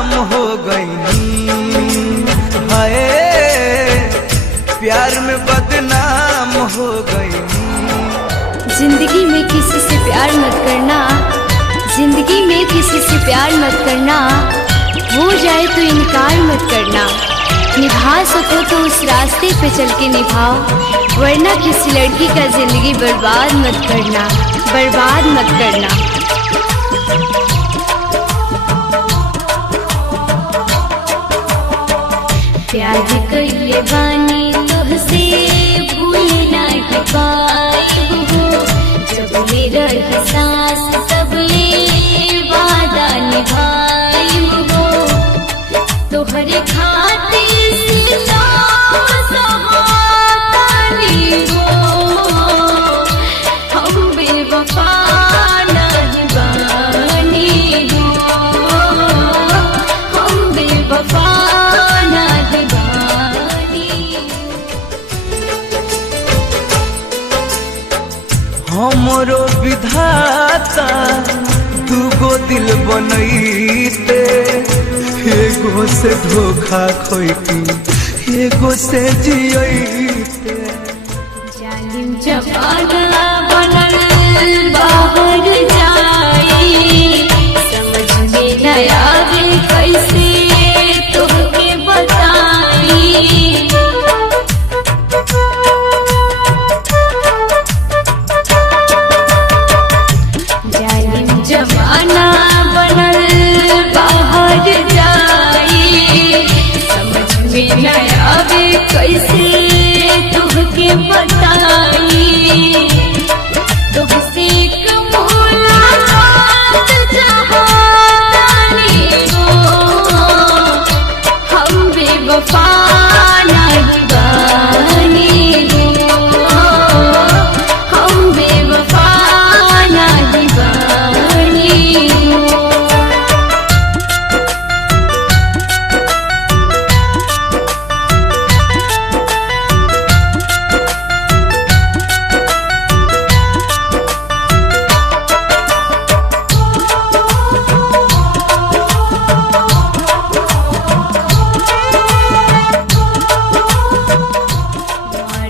नीलाम हो गईनी, हाय प्यार में बदनाम हो गईनी। जिंदगी में किसी से प्यार मत करना, जिंदगी में किसी से प्यार मत करना, हो जाए तो इनकार मत करना। निभा सको तो उस रास्ते पे चल के निभाओ, वरना किसी लड़की का जिंदगी बर्बाद मत करना, बर्बाद मत करना। प्यार कइले बानी तुझसे भूल नहीं पाई हो, जब मेरा एहसास तब ले वादा निभाई हो। तोहरे खातिर सीता सहातानी हो, हम बेवफा नहीं बानी हो, हम बेवफा नहीं बानी। हमरो विधाता दूगो दिल बनैते, एगो से धोखा खोइती एगो से जियैते। जालिम जमाना बनल बाहर जाई, समझ में न आवे कैसे तोहके बताई। जालिम जमाना बनल बाहर जाई, समझ में न आवे कैसे तुहके बताई। तुहसे एक मुलाकात चाहतानी हो, हम बेवफा नहीं बानी हो, हम बेवफा नहीं बानी हो।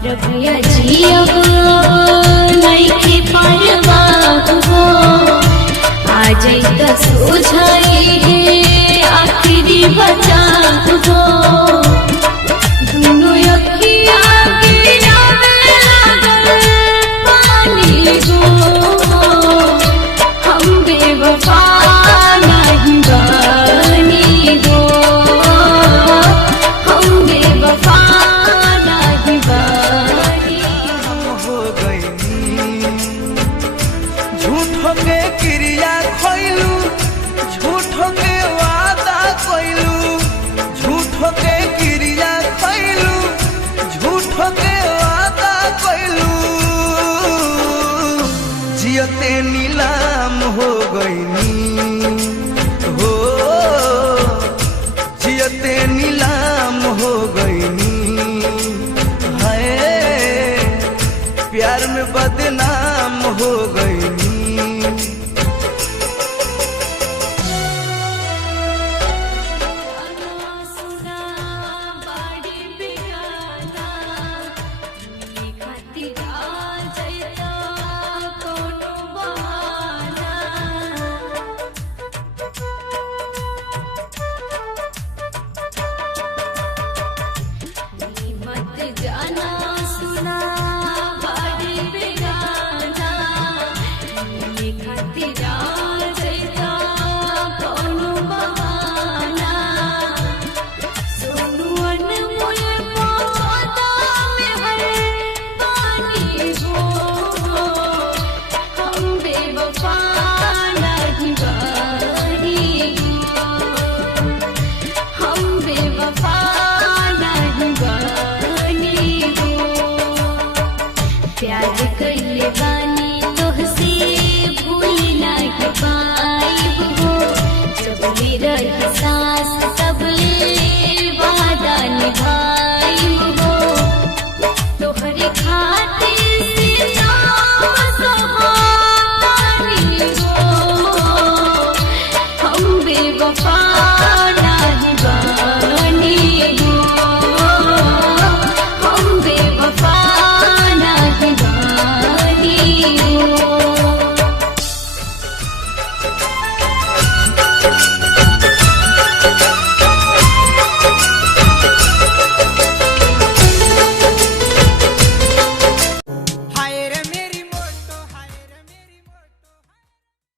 रबिया जियब नइखे परवाह हो, आ जाई त सोझाई है आखिरी बचाव हो। दुनो अखिया गिरावे लागल पानी हो, हम बेवफा नहीं बानी हो, हम बेवफा नहीं बानी। हो गईनी झूठों के क्रिया खोइलू, झूठों के वादा कोइलू, झूठों के क्रिया खोइलू, झूठों के वादा कोइलू। जियते नीलाम हो गईनी, हो जियते नीलाम हो गईनी, हाय प्यार में बदनाम